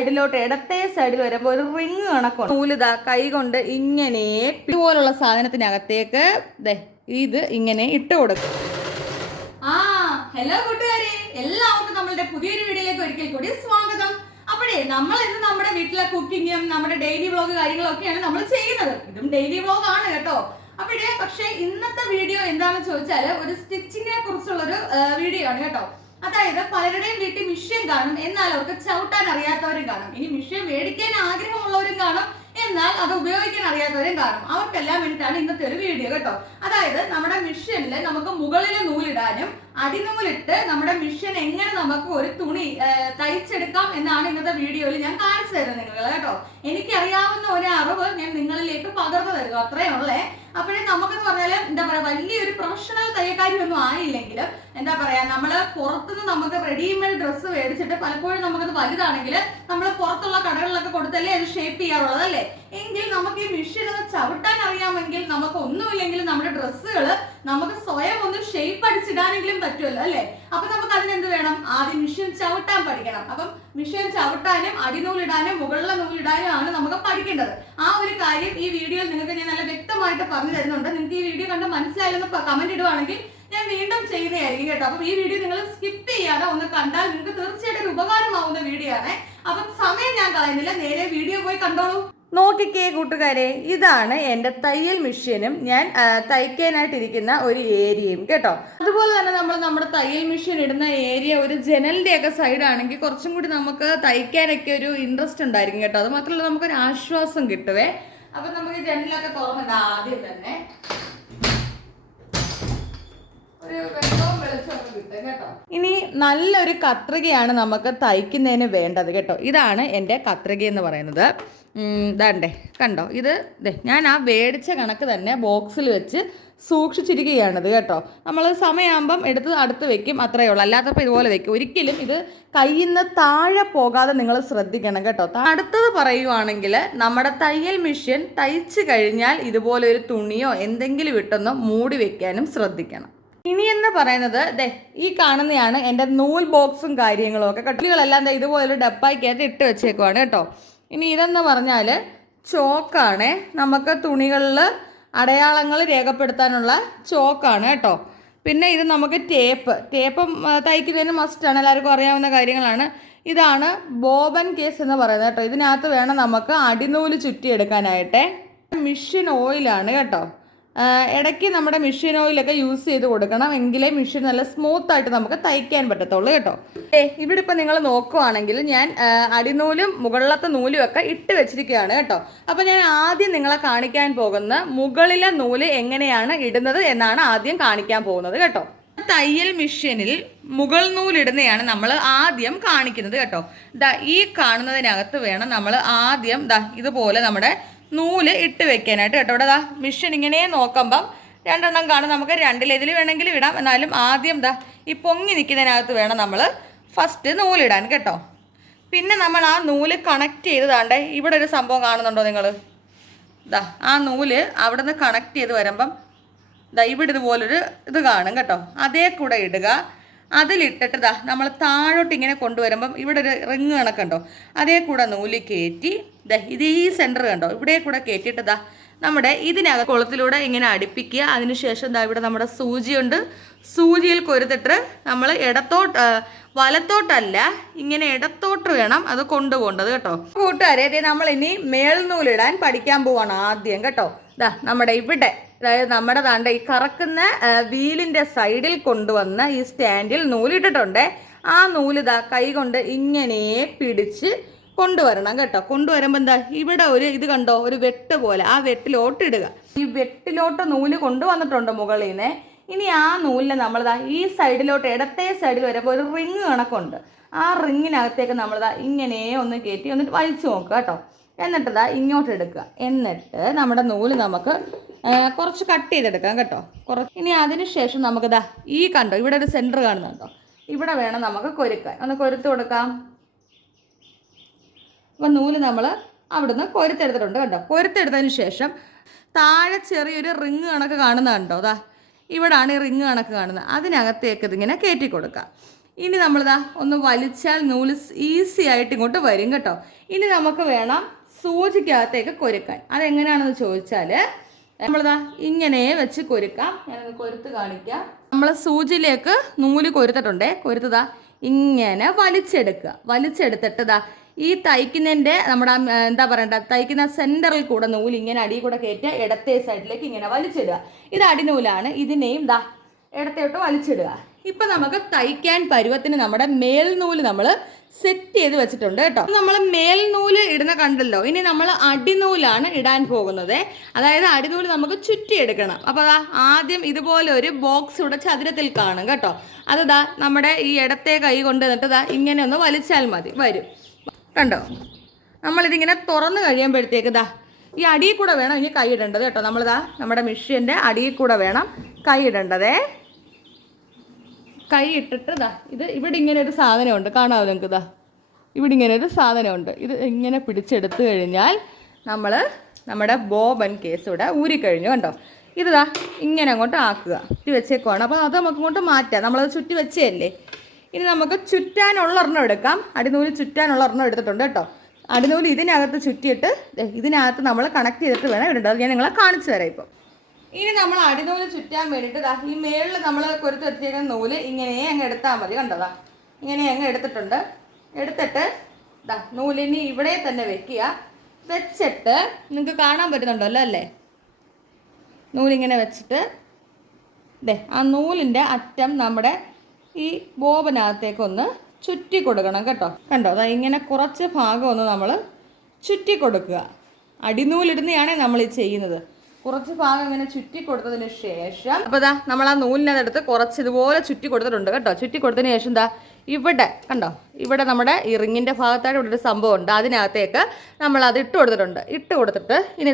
സൈഡിലോട്ട് ഇടത്തെ സൈഡിൽ വരുമ്പോൾ ഒരു റിങ് കണക്കുണ്ട്. നൂലിതാ കൈ കൊണ്ട് ഇങ്ങനെ ഇതുപോലുള്ള സാധനത്തിനകത്തേക്ക് ഇത് ഇങ്ങനെ ഇട്ട് കൊടുക്കും. ഹലോ കൂട്ടുകാരെ, എല്ലാവർക്കും നമ്മളുടെ പുതിയൊരു വീഡിയോയിലേക്ക് ഒരിക്കൽ കൂടി സ്വാഗതം. അപ്പോഴേ നമ്മൾ ഇന്ന് നമ്മുടെ വീട്ടിലെ കുക്കിങ്ങും നമ്മുടെ ഡെയിലി വ്ളോഗ് കാര്യങ്ങളൊക്കെയാണ് നമ്മൾ ചെയ്യുന്നത്. ഇതും ഡെയിലി വ്ളോഗ് ആണ് കേട്ടോ. പക്ഷേ ഇന്നത്തെ വീഡിയോ എന്താണെന്ന് ചോദിച്ചാൽ ഒരു സ്റ്റിച്ചിങ്ങിനെ കുറിച്ചുള്ളൊരു വീഡിയോ ആണ് കേട്ടോ. അതായത് പലരുടെയും വീട്ടിൽ മിഷ്യൻ കാണും, എന്നാൽ അവർക്ക് ചവിട്ടാൻ അറിയാത്തവരും കാണും. ഇനി മിഷ്യൻ മേടിക്കാൻ ആഗ്രഹമുള്ളവരും കാണും, എന്നാൽ അത് ഉപയോഗിക്കാൻ അറിയാത്തവരും കാണും. അവർക്കെല്ലാം വേണ്ടിയിട്ടാണ് ഇന്നത്തെ ഒരു വീഡിയോ കേട്ടോ. അതായത് നമ്മുടെ മിഷ്യനിൽ നമുക്ക് മുകളിൽ നൂലിടാനും അടിനൂലിട്ട് നമ്മുടെ മിഷ്യൻ എങ്ങനെ നമുക്ക് ഒരു തുണി തയ്ച്ചെടുക്കാം എന്നാണ് ഇന്നത്തെ വീഡിയോയിൽ ഞാൻ കാണിച്ചു തരുന്നത് നിങ്ങൾ കേട്ടോ. എനിക്കറിയാവുന്ന ഒരു അറിവ് ഞാൻ നിങ്ങളിലേക്ക് പകർന്നു തരുന്നു, അത്രയേ ഉള്ളേ. അപ്പോഴേ നമുക്കെന്ന് പറഞ്ഞാൽ എന്താ പറയാ, വലിയൊരു പ്രൊഫഷണൽ തയ്യക്കാരിയൊന്നും ആയില്ലെങ്കിലും എന്താ പറയാ, നമ്മള് പുറത്തുനിന്ന് നമുക്ക് റെഡിമെയ്ഡ് ഡ്രസ്സ് മേടിച്ചിട്ട് പലപ്പോഴും നമുക്കത് വലുതാണെങ്കിൽ നമ്മൾ പുറത്തുള്ള കടകളിലൊക്കെ കൊടുത്തല്ലേ അത് ഷേപ്പ് ചെയ്യാറുള്ളത് അല്ലേ. എങ്കിൽ നമുക്ക് ഈ മിഷ്യൻ ഒന്ന് ചവിട്ടാൻ അറിയാമെങ്കിൽ നമുക്ക് ഒന്നുമില്ലെങ്കിലും നമ്മുടെ ഡ്രസ്സുകൾ നമുക്ക് സ്വയം ഒന്ന് ഷേപ്പ് അടിച്ചിടാനെങ്കിലും പറ്റുമല്ലോ അല്ലേ. അപ്പൊ നമുക്ക് അതിനെന്ത് വേണം, ആദ്യം മിഷ്യൻ ചവിട്ടാൻ പഠിക്കണം. അപ്പം മിഷ്യൻ ചവിട്ടാനും അടിനൂലിടാനും മുകളിലെ നൂലിടാനും ആണ് നമുക്ക് പഠിക്കേണ്ടത്. ആ ഒരു കാര്യം ഈ വീഡിയോയിൽ നിങ്ങൾക്ക് ഞാൻ നല്ല വ്യക്തമായിട്ട് പറഞ്ഞു തരുന്നുണ്ട്. നിങ്ങൾക്ക് ഈ വീഡിയോ കണ്ട് മനസ്സിലായെന്ന് കമന്റ് ഇടുവാണെങ്കിൽ ഞാൻ വീണ്ടും ചെയ്യുന്നതായിരിക്കും കേട്ടോ. അപ്പം ഈ വീഡിയോ നിങ്ങൾ സ്കിപ്പ് ചെയ്യാതെ ഒന്ന് കണ്ടാൽ നിങ്ങൾക്ക് തീർച്ചയായിട്ടും ഒരു ഉപകാരമാവുന്ന വീഡിയോ ആണ്. അപ്പം സമയം ഞാൻ കളയുന്നില്ല, നേരെ വീഡിയോ പോയി കണ്ടോളൂ. നോക്കിക്കേ കൂട്ടുകാരെ, ഇതാണ് എൻ്റെ തയ്യൽ മെഷീനും ഞാൻ തയ്ക്കാനായിട്ടിരിക്കുന്ന ഒരു ഏരിയയും കേട്ടോ. അതുപോലെ തന്നെ നമ്മൾ നമ്മുടെ തയ്യൽ മെഷീൻ ഇടുന്ന ഏരിയ ഒരു ജനലിൻ്റെ ഒക്കെ സൈഡാണെങ്കിൽ കുറച്ചും കൂടി നമുക്ക് തയ്ക്കാനൊക്കെ ഒരു ഇൻട്രസ്റ്റ് ഉണ്ടായിരിക്കും കേട്ടോ. അത് മാത്രമല്ല നമുക്കൊരു ആശ്വാസം കിട്ടുവേ. അപ്പം നമുക്ക് ജനലൊക്കെ തുറന്നിട്ട് ആദ്യം തന്നെ ഇനി നല്ലൊരു കത്രികയാണ് നമുക്ക് തയ്ക്കുന്നതിന് വേണ്ടത് കേട്ടോ. ഇതാണ് എൻ്റെ കത്രിക എന്ന് പറയുന്നത്. ഇതാണ്ടേ കണ്ടോ, ഇത് ഞാൻ ആ മേടിച്ച കണക്ക് തന്നെ ബോക്സിൽ വെച്ച് സൂക്ഷിച്ചിരിക്കുകയാണിത് കേട്ടോ. നമ്മൾ സമയമാകുമ്പം എടുത്ത് അടുത്ത് വെക്കും, അത്രയേ ഉള്ളൂ. അല്ലാത്തപ്പോൾ ഇതുപോലെ വെക്കും. ഒരിക്കലും ഇത് കയ്യിൽ നിന്ന് താഴെ പോകാതെ നിങ്ങൾ ശ്രദ്ധിക്കണം കേട്ടോ. അടുത്തത് പറയുവാണെങ്കിൽ നമ്മുടെ തയ്യൽ മെഷീൻ തയ്ച്ച് കഴിഞ്ഞാൽ ഇതുപോലെ ഒരു തുണിയോ എന്തെങ്കിലും ഇട്ടൊന്നോ മൂടി വെക്കാനും ശ്രദ്ധിക്കണം. ഇനി എന്ന് പറയുന്നത് ഈ കാണുന്നതാണ് എൻ്റെ നൂൽ ബോക്സും കാര്യങ്ങളും ഒക്കെ കട്ടിലുകളെല്ലാം ഇതുപോലെ ഡപ്പായിക്കകത്ത് ഇട്ട് വെച്ചേക്കുവാണ് കേട്ടോ. ഇനി ഇതെന്ന് പറഞ്ഞാൽ ചോക്കാണ്, നമുക്ക് തുണികളിൽ അടയാളങ്ങൾ രേഖപ്പെടുത്താനുള്ള ചോക്കാണ് കേട്ടോ. പിന്നെ ഇത് നമുക്ക് ടേപ്പും തയ്ക്കുന്നതിന് മസ്റ്റാണ്, എല്ലാവർക്കും അറിയാവുന്ന കാര്യങ്ങളാണ്. ഇതാണ് ബോബൻ കേസ് എന്ന് പറയുന്നത് കേട്ടോ. ഇതിനകത്ത് വേണം നമുക്ക് അടിനൂല് ചുറ്റിയെടുക്കാനായിട്ട്. മിഷ്യൻ ഓയിലാണ് കേട്ടോ. ഇടയ്ക്ക് നമ്മുടെ മെഷീൻ ഓയിലൊക്കെ യൂസ് ചെയ്ത് കൊടുക്കണം, എങ്കിലേ മെഷീൻ നല്ല സ്മൂത്തായിട്ട് നമുക്ക് തയ്ക്കാൻ പറ്റത്തുള്ളൂ കേട്ടോ. ഇവിടെ ഇപ്പം നിങ്ങൾ നോക്കുവാണെങ്കിൽ ഞാൻ അടിനൂലും മുകളിലത്തെ നൂലും ഒക്കെ ഇട്ട് വെച്ചിരിക്കുകയാണ് കേട്ടോ. അപ്പം ഞാൻ ആദ്യം നിങ്ങളെ കാണിക്കാൻ പോകുന്ന മുകളിലെ നൂല് എങ്ങനെയാണ് ഇടുന്നത് എന്നാണ് ആദ്യം കാണിക്കാൻ പോകുന്നത് കേട്ടോ. തയ്യൽ മെഷീനിൽ മുകൾ നൂലിടുന്നതാണ് നമ്മൾ ആദ്യം കാണിക്കുന്നത് കേട്ടോ. ഈ കാണുന്നതിനകത്ത് വേണം നമ്മൾ ആദ്യം ഇതുപോലെ നമ്മുടെ നൂല് ഇട്ട് വെക്കാനായിട്ട് കേട്ടോ. ഇവിടെ മിഷ്യൻ ഇങ്ങനെ നോക്കുമ്പം രണ്ടെണ്ണം കാണും, നമുക്ക് രണ്ടിലേതിൽ വേണമെങ്കിലും ഇടാം. എന്നാലും ആദ്യം ഈ പൊങ്ങി നിൽക്കുന്നതിനകത്ത് വേണം നമ്മൾ ഫസ്റ്റ് നൂലിടാൻ കേട്ടോ. പിന്നെ നമ്മൾ ആ നൂല് കണക്ട് ചെയ്തതാണ്ടേ ഇവിടെ ഒരു സംഭവം കാണുന്നുണ്ടോ നിങ്ങൾ? ആ നൂല് അവിടെ നിന്ന് കണക്ട് ചെയ്ത് വരുമ്പം ഇവിടെ ഇതുപോലൊരു ഇത് കാണും കേട്ടോ. അതേ കൂടെ ഇടുക. അതിലിട്ടിട്ട് നമ്മൾ താഴോട്ട് ഇങ്ങനെ കൊണ്ടുവരുമ്പം ഇവിടെ ഒരു റിങ് കണക്കുണ്ടോ, അതേ കൂടെ നൂല് കയറ്റി ഇത് ഈ സെൻറ്റർ കണ്ടോ, ഇവിടെ കൂടെ കയറ്റിയിട്ട് നമ്മുടെ ഇതിനകം കുളത്തിലൂടെ ഇങ്ങനെ അടുപ്പിക്കുക. അതിനുശേഷം ഇവിടെ നമ്മുടെ സൂചിയുണ്ട്, സൂചിയിൽ കൊരുത്തിട്ട് നമ്മൾ വലത്തോട്ടല്ല ഇങ്ങനെ ഇടത്തോട്ട് വേണം അത് കൊണ്ടുപോകേണ്ടത് കേട്ടോ. കൂട്ടുകാരെ, നമ്മളിനി മേൽനൂലിടാൻ പഠിക്കാൻ പോവാണ് ആദ്യം കേട്ടോ. നമ്മുടെ ഇവിടെ, അതായത് നമ്മുടെ ഈ കറക്കുന്ന വീലിൻ്റെ സൈഡിൽ കൊണ്ടുവന്ന് ഈ സ്റ്റാൻഡിൽ നൂലിട്ടിട്ടുണ്ട്. ആ നൂല് കൈ കൊണ്ട് ഇങ്ങനെ പിടിച്ച് കൊണ്ടുവരണം കേട്ടോ. കൊണ്ടുവരുമ്പോൾ ഇവിടെ ഒരു ഇത് കണ്ടോ, ഒരു വെട്ട് പോലെ, ആ വെട്ടിലോട്ട് ഇടുക. ഈ വെട്ടിലോട്ട് നൂല് കൊണ്ടുവന്നിട്ടുണ്ട് മുകളിൽ നിന്ന്. ഇനി ആ നൂലിനെ നമ്മൾ ഈ സൈഡിലോട്ട് ഇടത്തെ സൈഡിൽ വരുമ്പോൾ ഒരു റിങ് കണക്കുണ്ട്. ആ റിങ്ങിനകത്തേക്ക് നമ്മൾ ഇങ്ങനെ ഒന്ന് കയറ്റി എന്നിട്ട് വലിച്ചു നോക്കുക കേട്ടോ. എന്നിട്ട് ഇങ്ങോട്ട് എടുക്കുക. എന്നിട്ട് നമ്മുടെ നൂല് നമുക്ക് കുറച്ച് കട്ട് ചെയ്തെടുക്കാം കേട്ടോ. ഇനി അതിന് ശേഷം നമുക്ക് ഈ കണ്ടോ, ഇവിടെ ഒരു സെൻറ്റർ കാണുന്നുണ്ടോ, ഇവിടെ വേണം നമുക്ക് കൊരുക്കാൻ. ഒന്ന് കൊരുത്ത് കൊടുക്കാം. അപ്പം നൂല് നമ്മൾ അവിടുന്ന് കൊരുത്തെടുത്തിട്ടുണ്ട് കണ്ടോ. കൊരുത്തെടുത്തതിന് ശേഷം താഴെ ചെറിയൊരു റിങ് കണക്ക് കാണുന്നത് കണ്ടോ. ഇവിടാണ് ഈ റിങ് കണക്ക് കാണുന്നത്. അതിനകത്തേക്ക് ഇതിങ്ങനെ കയറ്റി കൊടുക്കുക. ഇനി നമ്മളിതാ ഒന്ന് വലിച്ചാൽ നൂല് ഈസി ആയിട്ട് ഇങ്ങോട്ട് വരും കേട്ടോ. ഇനി നമുക്ക് വേണം സൂചിക്കകത്തേക്ക് കൊരുക്കാൻ. അതെങ്ങനെയാണെന്ന് ചോദിച്ചാൽ നമ്മളിതാ ഇങ്ങനെ വെച്ച് കൊരുക്കാം. ഞാനൊന്ന് കൊരുത്ത് കാണിക്കാം. നമ്മൾ സൂചിയിലേക്ക് നൂല് കൊരുത്തിട്ടുണ്ടേ. കൊരുത്തതാ ഇങ്ങനെ വലിച്ചെടുക്കുക. വലിച്ചെടുത്തിട്ട് ഇതാ ഈ തയ്ക്കുന്നതിൻ്റെ നമ്മുടെ എന്താ പറയണ്ട തയ്ക്കുന്ന സെൻറ്ററിൽ കൂടെ നൂല് ഇങ്ങനെ അടിയിൽ കൂടെ കയറ്റുക. ഇടത്തെ സൈഡിലേക്ക് ഇങ്ങനെ വലിച്ചിടുക. ഇത് അടിനൂലാണ്. ഇതിനെയും ദാ ഇടത്തോട്ട് വലിച്ചിടുക. ഇപ്പം നമുക്ക് തയ്ക്കാൻ പരുവത്തിന് നമ്മുടെ മേൽനൂല് നമ്മൾ സെറ്റ് ചെയ്ത് വെച്ചിട്ടുണ്ട് കേട്ടോ. നമ്മൾ മേൽനൂല് ഇടുന്ന കണ്ടല്ലോ. ഇനി നമ്മൾ അടിനൂലാണ് ഇടാൻ പോകുന്നത്. അതായത് അടിനൂല് നമുക്ക് ചുറ്റിയെടുക്കണം. അപ്പോൾ അതാ ആദ്യം ഇതുപോലെ ഒരു ബോക്സ് ഇവിടെ ചതുരത്തിൽ കാണും കേട്ടോ. അതാ നമ്മുടെ ഈ ഇടത്തെ കൈ കൊണ്ട് എന്നിട്ട് ദാ ഇങ്ങനെ ഒന്ന് വലിച്ചാൽ മതി, വരും. കണ്ടോ, നമ്മളിതിങ്ങനെ തുറന്ന് കഴിയുമ്പോഴത്തേക്ക് ദാ ഈ അടിയിൽ കൂടെ വേണം ഇനി കൈ ഇടേണ്ടത് കേട്ടോ. നമ്മളിതാ നമ്മുടെ മെഷീൻ്റെ അടിയിൽ കൂടെ വേണം കൈ ഇടേണ്ടതേ. കൈ ഇട്ടിട്ട് ഇതാ ഇത് ഇവിടെ ഇങ്ങനെ ഒരു സാധനമുണ്ട്, കാണാമോ നിങ്ങൾക്ക്? ഇതാ ഇവിടെ ഇങ്ങനെ ഒരു സാധനമുണ്ട്. ഇത് ഇങ്ങനെ പിടിച്ചെടുത്ത് കഴിഞ്ഞാൽ നമ്മൾ നമ്മുടെ ബോബൻ കേസ് ഇവിടെ ഊരിക്കഴിഞ്ഞു കണ്ടോ. ഇതാ ഇങ്ങനെ അങ്ങോട്ട് ആക്കുക. ചുറ്റി വെച്ചേക്കുവാണ്. അപ്പോൾ അത് നമുക്ക് ഇങ്ങോട്ട് മാറ്റാം. നമ്മളത് ചുറ്റി വെച്ചതല്ലേ. ഇനി നമുക്ക് ചുറ്റാനുള്ള ഒരെണ്ണം എടുക്കാം. അടിനൂല് ചുറ്റാനുള്ള ഒരെണ്ണം എടുത്തിട്ടുണ്ട് കേട്ടോ. അടിനൂല് ഇതിനകത്ത് ചുറ്റിയിട്ട് ഇതിനകത്ത് നമ്മൾ കണക്ട് ചെയ്തിട്ട് വേണം ഇടേണ്ടത്. ഞാൻ നിങ്ങളെ കാണിച്ചു തരാം ഇപ്പോൾ. ഇനി നമ്മൾ അടിനൂല് ചുറ്റാൻ വേണ്ടിയിട്ട് ഈ മേളിൽ നമ്മൾ കൊരുത്ത് വെച്ചേക്കുന്ന നൂല് ഇങ്ങനെ അങ്ങ് എടുത്താൽ മതി. കണ്ടതാ ഇങ്ങനെ അങ്ങ് എടുത്തിട്ടുണ്ട്. എടുത്തിട്ട് നൂലിനി ഇവിടെ തന്നെ വെക്കുക. വെച്ചിട്ട് നിങ്ങൾക്ക് കാണാൻ പറ്റുന്നുണ്ടല്ലോ അല്ലേ? നൂലിങ്ങനെ വെച്ചിട്ട് ആ നൂലിൻ്റെ അറ്റം നമ്മുടെ ഈ ബോബിനകത്തേക്കൊന്ന് ചുറ്റി കൊടുക്കണം കേട്ടോ. കണ്ടോ, അതാ ഇങ്ങനെ കുറച്ച് ഭാഗം ഒന്ന് നമ്മൾ ചുറ്റി കൊടുക്കുക. അടിനൂലിടുന്നതാണേ നമ്മൾ ഈ ചെയ്യുന്നത്. കുറച്ച് ഭാഗം ഇങ്ങനെ ചുറ്റി കൊടുത്തതിന് ശേഷം അപ്പോൾ നമ്മൾ ആ നൂലിനകത്ത് കുറച്ച് ഇതുപോലെ ചുറ്റി കൊടുത്തിട്ടുണ്ട് കേട്ടോ. ചുറ്റി കൊടുത്തതിന് ശേഷം ഇവിടെ കണ്ടോ, ഇവിടെ നമ്മുടെ ഈ റിങ്ങിൻ്റെ ഭാഗത്തായിട്ട് ഇവിടെ ഒരു സംഭവം ഉണ്ട്. അതിനകത്തേക്ക് നമ്മളത് ഇട്ട് കൊടുത്തിട്ടുണ്ട്. ഇട്ട് കൊടുത്തിട്ട് ഇനി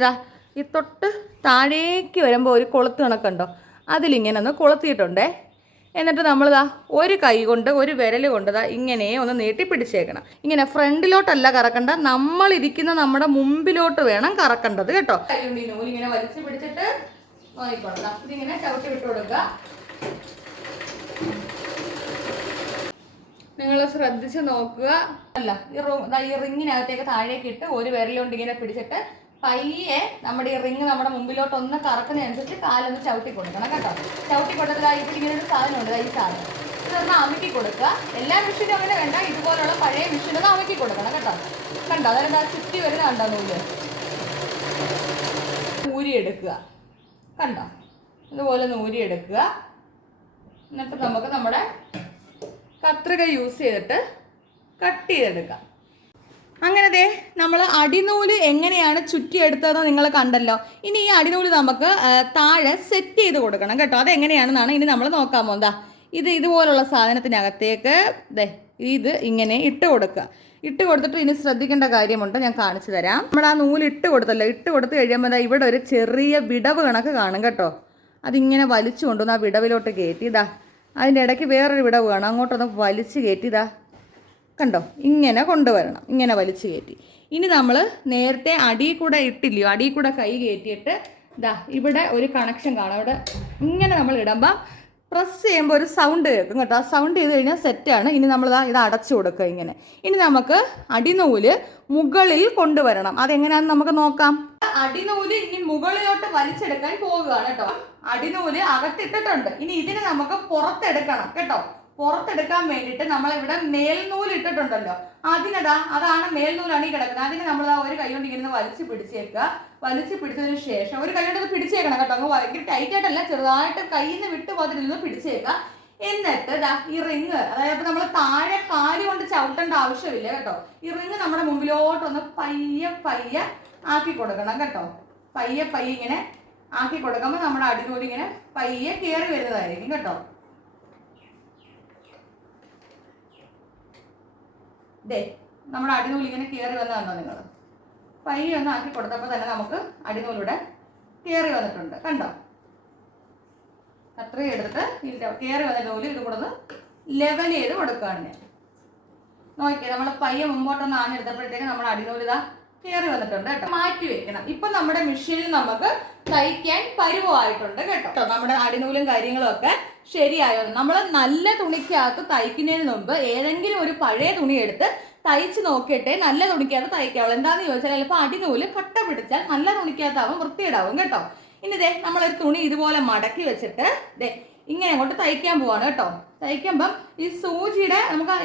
ഈ തൊട്ട് താഴേക്ക് വരുമ്പോൾ ഒരു കൊളുത്ത് കണക്കുണ്ടോ, അതിലിങ്ങനെ ഒന്ന് കൊളുത്തിയിട്ടുണ്ടേ. എന്നിട്ട് നമ്മളിതാ ഒരു കൈ കൊണ്ട് ഒരു വിരൽ കൊണ്ട് ഇങ്ങനെ ഒന്ന് നീട്ടി പിടിച്ചേക്കണം. ഇങ്ങനെ ഫ്രണ്ടിലോട്ടല്ല കറക്കണ്ട, നമ്മളിരിക്കുന്ന നമ്മുടെ മുമ്പിലോട്ട് വേണം കറക്കേണ്ടത് കേട്ടോ. കൈ കൊണ്ട് ഈ നൂലിങ്ങനെ വലിച്ചു പിടിച്ചിട്ട് നോക്കിക്കോളാം. ഇതിങ്ങനെ ചവിട്ടി വിട്ട് കൊടുക്കുക. നിങ്ങൾ ശ്രദ്ധിച്ച് നോക്കുക. അല്ല ഈ റിങ്ങിനകത്തേക്ക് താഴേക്ക് ഇട്ട് ഒരു വിരലുകൊണ്ട് ഇങ്ങനെ പിടിച്ചിട്ട് പയ്യെ നമ്മുടെ ഈ റിങ് നമ്മുടെ മുമ്പിലോട്ട് ഒന്ന് കറക്കുന്നതനുസരിച്ച് കാലൊന്ന് ചവിട്ടി കൊടുക്കണം കേട്ടോ. ചവിട്ടി കൊടുത്തിട്ട് ഇവിടെ ഇങ്ങനെ ഒരു സാധനമുണ്ട്, ഈ സാധനം ഇതൊന്ന് അമുക്കി കൊടുക്കുക. എല്ലാ മെഷീനും അങ്ങനെ വേണ്ട, ഇതുപോലുള്ള പഴയ മെഷീനൊന്ന് അമുക്കി കൊടുക്കണം കേട്ടോ. കണ്ടോ, അതായത് ചുറ്റി വരുന്ന കണ്ടോ നൂല് ഊരിയെടുക്കുക. കണ്ടോ, ഇതുപോലെ ഊരിയെടുക്കുക. എന്നിട്ട് നമുക്ക് നമ്മുടെ കത്രിക യൂസ് ചെയ്തിട്ട് കട്ട് ചെയ്തെടുക്കാം. അങ്ങനെ നമ്മൾ അടിനൂല് എങ്ങനെയാണ് ചുറ്റിയെടുത്തതെന്ന് നിങ്ങൾ കണ്ടല്ലോ. ഇനി ഈ അടിനൂല് നമുക്ക് താഴെ സെറ്റ് ചെയ്ത് കൊടുക്കണം കേട്ടോ. അതെങ്ങനെയാണെന്നാണ് ഇനി നമ്മൾ നോക്കാൻ പോകുന്നത്. ഇതുപോലുള്ള സാധനത്തിനകത്തേക്ക് ഇത് ഇങ്ങനെ ഇട്ട് കൊടുക്കുക. ഇട്ട് കൊടുത്തിട്ട് ഇനി ശ്രദ്ധിക്കേണ്ട കാര്യമുണ്ട്, ഞാൻ കാണിച്ചു തരാം. നമ്മൾ ആ നൂല് ഇട്ട് കൊടുത്തല്ലോ. ഇട്ട് കൊടുത്ത് കഴിയുമ്പോൾ ഇവിടെ ഒരു ചെറിയ വിടവ് കണക്ക് കാണും കേട്ടോ. അതിങ്ങനെ വലിച്ചു കൊണ്ടുവന്ന് ആ വിടവിലോട്ട് കയറ്റി അതിൻ്റെ ഇടയ്ക്ക് വേറൊരു വിടവ് കാണും, അങ്ങോട്ടൊന്ന് വലിച്ച് കയറ്റി കണ്ടോ, ഇങ്ങനെ കൊണ്ടുവരണം. ഇങ്ങനെ വലിച്ചു കയറ്റി ഇനി നമ്മൾ നേരത്തെ അടിയിൽ കൂടെ ഇട്ടില്ലയോ, അടിയിൽ കൂടെ കൈ കയറ്റിയിട്ട് ഇവിടെ ഒരു കണക്ഷൻ കാണാം. ഇവിടെ ഇങ്ങനെ നമ്മൾ ഇടുമ്പോൾ പ്രസ് ചെയ്യുമ്പോൾ ഒരു സൗണ്ട് കേൾക്കും കേട്ടോ. ആ സൗണ്ട് ചെയ്ത് കഴിഞ്ഞാൽ സെറ്റാണ്. ഇനി നമ്മൾ ഇത് അടച്ചു കൊടുക്കുക ഇങ്ങനെ. ഇനി നമുക്ക് അടിനൂല് മുകളിൽ കൊണ്ടുവരണം. അതെങ്ങനെയാണെന്ന് നമുക്ക് നോക്കാം. അടിനൂല് ഇനി മുകളിലോട്ട് വലിച്ചെടുക്കാൻ പോവുകയാണ് കേട്ടോ. അടിനൂല് അകത്തിട്ടിട്ടുണ്ട്. ഇനി ഇതിന് നമുക്ക് പുറത്തെടുക്കണം കേട്ടോ. പുറത്തെടുക്കാൻ വേണ്ടിയിട്ട് നമ്മളിവിടെ മേൽനൂല് ഇട്ടിട്ടുണ്ടല്ലോ, അതാണ് മേൽനൂലാണ് ഈ കിടക്കുന്നത്. അതിന് നമ്മൾ ഒരു കൈ കൊണ്ട് ഇങ്ങനെ വലിച്ച് പിടിച്ചേക്കുക. വലിച്ച് പിടിച്ചതിന് ശേഷം ഒരു കൈ കൊണ്ട് അത് പിടിച്ചേക്കണം കേട്ടോ. അങ്ങ് ഭയങ്കര ടൈറ്റായിട്ടല്ല, ചെറുതായിട്ട് കയ്യിൽ നിന്ന് വിട്ട് പോകാതിരുന്ന് പിടിച്ചേക്കുക. എന്നിട്ട് ഈ റിങ്, അതായത് നമ്മൾ താഴെ കാല് കൊണ്ട് ചവിട്ടേണ്ട ആവശ്യമില്ല കേട്ടോ. ഈ റിങ് നമ്മുടെ മുമ്പിലോട്ടൊന്ന് പയ്യെ പയ്യെ ആക്കി കൊടുക്കണം കേട്ടോ. പയ്യെ പയ്യെ ഇങ്ങനെ ആക്കി കൊടുക്കുമ്പോൾ നമ്മുടെ അടിനൂല് ഇങ്ങനെ പയ്യെ കയറി വരുന്നതായിരിക്കും കേട്ടോ. നമ്മുടെ അടിനൂല് ഇങ്ങനെ കയറി വന്നതാണോ നിങ്ങൾ? പയ്യെ ഒന്ന് ആക്കി കൊടുത്തപ്പോൾ തന്നെ നമുക്ക് അടിനൂലിവിടെ കയറി വന്നിട്ടുണ്ട് കണ്ടോ. കത്രിക എടുത്തിട്ട് കയറി വന്ന നൂല് ഇത് കൂടെ ഒന്ന് ലെവൽ ചെയ്ത് കൊടുക്കുകയാണ് ഞാൻ. നോക്കിയേ, നമ്മൾ പയ്യെ മുമ്പോട്ടൊന്ന് ആഞ്ഞെടുത്തപ്പോഴത്തേക്ക് നമ്മുടെ അടിനൂല് കയറി വന്നിട്ടുണ്ട് കേട്ടോ. മാറ്റി വെക്കണം. ഇപ്പൊ നമ്മുടെ മെഷീനിൽ നമുക്ക് തയ്ക്കാൻ പരുവമായിട്ടുണ്ട് കേട്ടോ. നമ്മുടെ അടിനൂലും കാര്യങ്ങളും ഒക്കെ ശരിയായോ. നമ്മൾ നല്ല തുണിക്കകത്ത് തയ്ക്കുന്നതിന് മുമ്പ് ഏതെങ്കിലും ഒരു പഴയ തുണി എടുത്ത് തയ്ച്ച് നോക്കിയിട്ടേ നല്ല തുണിക്കകത്ത് തയ്ക്കാവുള്ളൂ. എന്താന്ന് ചോദിച്ചാൽ ചിലപ്പോൾ അടിനൂല് കട്ട പിടിച്ചാൽ നല്ല തുണിക്കകത്താവും വൃത്തിയിടാവും കേട്ടോ. ഇനി ദേ നമ്മളൊരു തുണി ഇതുപോലെ മടക്കി വെച്ചിട്ട് ദേ ഇങ്ങനെ അങ്ങോട്ട് തയ്ക്കാൻ പോവാണ് കേട്ടോ. തയ്ക്കുമ്പം ഈ സൂചിയുടെ നമുക്ക്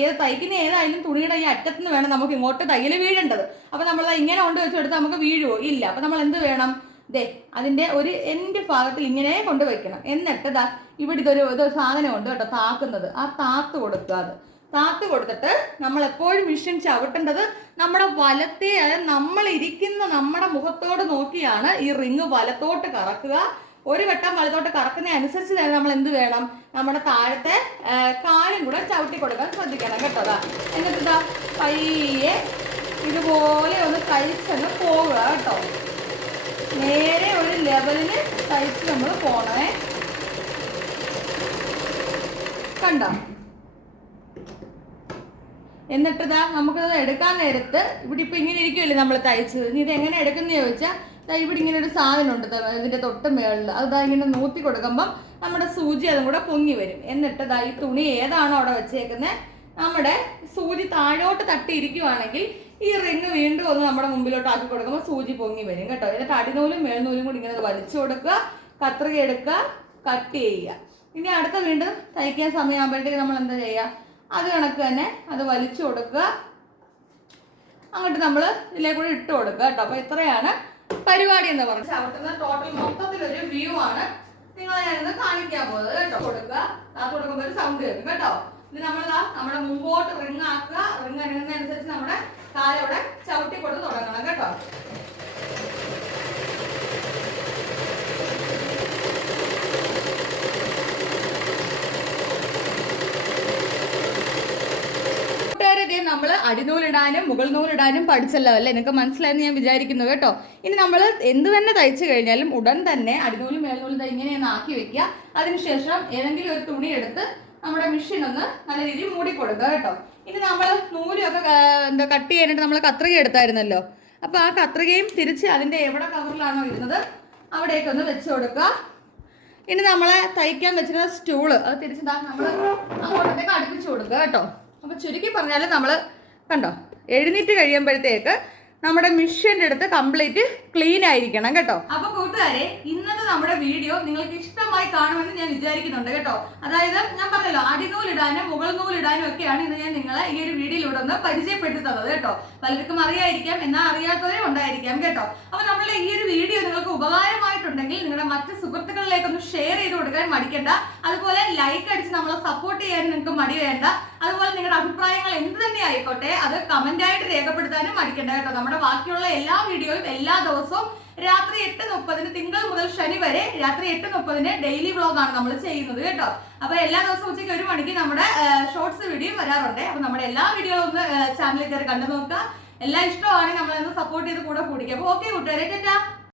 ഈ തയ്ക്കുന്ന ഏതായാലും തുണിയുടെ ഈ അറ്റത്തുനിന്ന് വേണം നമുക്ക് ഇങ്ങോട്ട് തയ്യൽ വീഴേണ്ടത്. അപ്പം നമ്മൾ ഇങ്ങനെ കൊണ്ട് വെച്ചെടുത്താൽ നമുക്ക് വീഴുവോ? ഇല്ല. അപ്പം നമ്മൾ എന്ത് വേണം? ദേ അതിൻ്റെ ഒരു എൻ്റെ ഭാഗത്ത് ഇങ്ങനെ കൊണ്ട് വയ്ക്കണം. എന്നിട്ട് ദാ ഇവിടെ ഇതൊരു സാധനമുണ്ട് കേട്ടോ, താക്കുന്നത്. ആ താത്ത് കൊടുക്കുക. അത് താത്ത് കൊടുത്തിട്ട് നമ്മൾ എപ്പോഴും മെഷീൻ ചവിട്ടേണ്ടത് നമ്മുടെ വലത്തെ, അതായത് നമ്മൾ ഇരിക്കുന്ന നമ്മുടെ മുഖത്തോട് നോക്കിയാണ് ഈ റിങ് വലത്തോട്ട് കറക്കുക. ഒരു വട്ടം വലത്തോട്ട് കറക്കുന്ന അനുസരിച്ച് തന്നെ നമ്മൾ എന്ത് വേണം? നമ്മുടെ താഴത്തെ കാലും കൂടെ ചവിട്ടി കൊടുക്കാൻ ശ്രദ്ധിക്കണം കേട്ടോ. എന്നിട്ട് ഇതാ പയ്യെ ഇതുപോലെ ഒന്ന് തയ്ച്ചങ്ങ് പോവുക കേട്ടോ. നേരെ ഒരു ലെവലിന് തയ്ച്ച് നമ്മൾ പോണേ. കണ്ടോ? എന്നിട്ടിതാ നമുക്കത് എടുക്കാൻ നേരത്ത് ഇവിടെ ഇപ്പം ഇങ്ങനെ ഇരിക്കുമല്ലേ നമ്മൾ തയ്ച്ചത്. ഇനി ഇത് എങ്ങനെ എടുക്കുന്നത് ചോദിച്ചാൽ ഇവിടെ ഇങ്ങനെ ഒരു സാധനം ഉണ്ട് ഇതിൻ്റെ തൊട്ട് മേളിൽ. അതാ ഇങ്ങനെ നൂത്തി കൊടുക്കുമ്പം നമ്മുടെ സൂചി അതും കൂടെ പൊങ്ങി വരും. എന്നിട്ട് ദാ ഈ തുണി ഏതാണോ അവിടെ വെച്ചേക്കുന്നത്, നമ്മുടെ സൂചി താഴോട്ട് തട്ടിയിരിക്കുവാണെങ്കിൽ ഈ റിങ് വീണ്ടും ഒന്ന് നമ്മുടെ മുമ്പിലോട്ട് ആക്കി കൊടുക്കുമ്പോൾ സൂചി പൊങ്ങി വരും കേട്ടോ. എന്നിട്ട് അടിനൂലും മേൽനൂലും കൂടി ഇങ്ങനെ വലിച്ചു കൊടുക്കുക, കത്രിക എടുക്കുക, കട്ട് ചെയ്യുക. ഇനി അടുത്ത വീണ്ടും തയ്ക്കാൻ സമയമാകുമ്പോഴത്തേക്ക് നമ്മൾ എന്താ ചെയ്യുക? അത് കണക്ക് തന്നെ അത് വലിച്ചു കൊടുക്കുക, അങ്ങോട്ട് നമ്മൾ ഇതിലേ കൂടി ഇട്ട് കൊടുക്കുക കേട്ടോ. അപ്പോൾ ഇത്രയാണ് പരിപാടി എന്ന് പറഞ്ഞാൽ ചവിട്ടുന്ന ടോട്ടൽ മൊത്തത്തിലൊരു വ്യൂ ആണ് നിങ്ങളെ ഞാനിന്ന് കാണിക്കാൻ പോകുന്നത് കേട്ടോ. കൊടുക്കുക, അത് കൊടുക്കുമ്പോൾ ഒരു സൗണ്ട് കേൾക്കും കേട്ടോ. ഇത് നമ്മളിതാ നമ്മുടെ മുമ്പോട്ട് റിങ് ആക്കുക. റിങ് അനങ്ങുന്നതനുസരിച്ച് നമ്മുടെ കാലോടെ ചവിട്ടി കൊടുത്ത് തുടങ്ങണം കേട്ടോ. നമ്മൾ അടിനൂലിടാനും മുകൾ നൂലിടാനും പഠിച്ചല്ലോ അല്ലേ? നിങ്ങൾക്ക് മനസ്സിലായെന്ന് ഞാൻ വിചാരിക്കുന്നു കേട്ടോ. ഇനി നമ്മൾ എന്ത് തന്നെ തയ്ച്ചു കഴിഞ്ഞാലും ഉടൻ തന്നെ അടിനൂലും മേൽനൂലും ഇങ്ങനെയൊന്ന് ആക്കി വെക്കുക. അതിനുശേഷം ഏതെങ്കിലും ഒരു തുണി എടുത്ത് നമ്മുടെ മെഷീൻ ഒന്ന് നല്ല രീതിയിൽ മൂടി കൊടുക്കുക കേട്ടോ. ഇനി നമ്മൾ നൂലൊക്കെ കട്ട് ചെയ്യാനായിട്ട് നമ്മൾ കത്രിക എടുത്തായിരുന്നല്ലോ. അപ്പോൾ ആ കത്രികയും തിരിച്ച് അതിൻ്റെ എവിടെ കവറിലാണോ ഇരുന്നത് അവിടേക്ക് ഒന്ന് വെച്ച് കൊടുക്കുക. ഇനി നമ്മളെ തയ്ക്കാൻ വെച്ചിരുന്ന സ്റ്റൂള് അത് തിരിച്ച് നമ്മൾ അങ്ങോട്ടേക്ക് അടുപ്പിച്ച് കൊടുക്കുക കേട്ടോ. അപ്പോൾ ചുരുക്കി പറഞ്ഞാൽ നമ്മൾ കണ്ടോ, എഴുന്നേറ്റ് കഴിയുമ്പോഴത്തേക്ക് നമ്മുടെ മെഷീൻ്റെ അടുത്ത് കംപ്ലീറ്റ് ക്ലീൻ ആയിരിക്കണം കേട്ടോ. അപ്പോൾ കൂട്ടുകാരെ, ഇന്നത്തെ നമ്മുടെ വീഡിയോ നിങ്ങൾക്ക് ഇഷ്ടമായി കാണുമെന്ന് ഞാൻ വിചാരിക്കുന്നുണ്ട് കേട്ടോ. അതായത് ഞാൻ പറഞ്ഞല്ലോ, അടിനൂലിടാനും മുകൾ നൂലിടാനും ഒക്കെയാണ് ഇന്ന് ഞാൻ നിങ്ങളെ ഈ ഒരു വീഡിയോയിലൂടെ ഒന്ന് പരിചയപ്പെടുത്തി തന്നത് കേട്ടോ. പലർക്കും അറിയായിരിക്കാം, എന്നാൽ അറിയാത്തവരും ഉണ്ടായിരിക്കാം കേട്ടോ. അപ്പോൾ നമ്മളുടെ ഈ ഒരു വീഡിയോ നിങ്ങൾക്ക് ഉപകാരമായിട്ടുണ്ടെങ്കിൽ നിങ്ങളുടെ മറ്റ് സുഹൃത്തുക്കളിലേക്കൊന്ന് ഷെയർ ചെയ്ത് കൊടുക്കാൻ മടിക്കണ്ട. അതുപോലെ ലൈക്ക് അടിച്ച് നമ്മളെ സപ്പോർട്ട് ചെയ്യാനും നിങ്ങൾക്ക് മടി വേണ്ട. അതുപോലെ നിങ്ങളുടെ അഭിപ്രായങ്ങൾ എന്ത് തന്നെ ആയിക്കോട്ടെ അത് കമന്റ് ആയിട്ട് രേഖപ്പെടുത്താനും മടിക്കണ്ട കേട്ടോ. നമ്മുടെ ബാക്കിയുള്ള എല്ലാ വീഡിയോയും എല്ലാ ദിവസവും രാത്രി 8:30 തിങ്കൾ മുതൽ ശനി വരെ രാത്രി 8:30 ഡെയിലി വ്ളോഗാണ് നമ്മൾ ചെയ്യുന്നത് കേട്ടോ. അപ്പൊ എല്ലാ ദിവസവും ഉച്ചയ്ക്ക് 1 മണിക്ക് നമ്മുടെ ഷോർട്സ് വീഡിയോ വരാറുണ്ട്. അപ്പൊ നമ്മുടെ എല്ലാ വീഡിയോകളും ഒന്ന് ചാനലിൽ കയറി കണ്ടു നോക്കുക. എല്ലാം ഇഷ്ടമാണെങ്കിൽ നമ്മളൊന്ന് സപ്പോർട്ട് ചെയ്ത് കൂടെ കൂടിക്കുക. അപ്പൊ ഓക്കെ കൂട്ടുകാരെ, ടാറ്റാ.